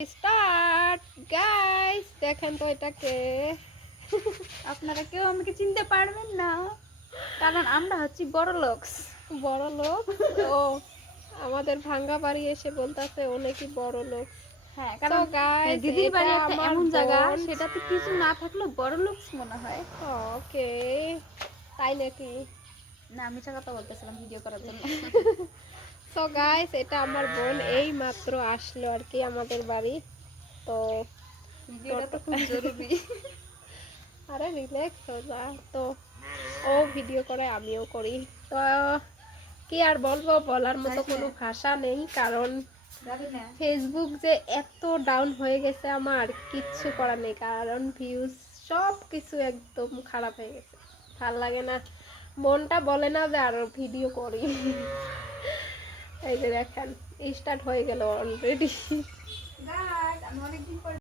Start guys, দেখেন তো এটাকে। আপনারা কেউ আমাকে চিনতে পারবেন না, কারণ আমরা হচ্ছি বড় লোকস। বড় লোক ও আমাদের ভাঙ্গা বাড়ি এসে বলতাছে অনেকই বড় লোক। হ্যাঁ, তো কারণ গাইস, দিদির এটা বাড়ি একটা আমার এমন জায়গা, বোন। সেটাতে কিছু না থাকলেও বড় লোকস মনে হয়। ওকে, তাই নাকি? না, আমি মিছা কথা বলতেছিলাম ভিডিও করার জন্য। তো গাইস, এটা আমার বোন এই মাত্র আসলো আর কি আমাদের বাড়ি। তো ভিডিওটা তো খুব জরুরি। আরে রিল্যাক্স হয়ে যা। তো ও ভিডিও করে, আমিও করি। তো কি আর বলবো, বলার মতো কোনো ভাষা নেই, কারণ ফেসবুক যে এত ডাউন হয়ে গেছে, আমার কিচ্ছু করার নেই। কারণ ভিউজ সব কিছু একদম খারাপ হয়ে গেছে, ভাল লাগে না, মনটা বলে না যে আরো ভিডিও করি। এই যে দেখেন, স্টার্ট হয়ে গেল অলরেডি। আমি অনেকদিন পরে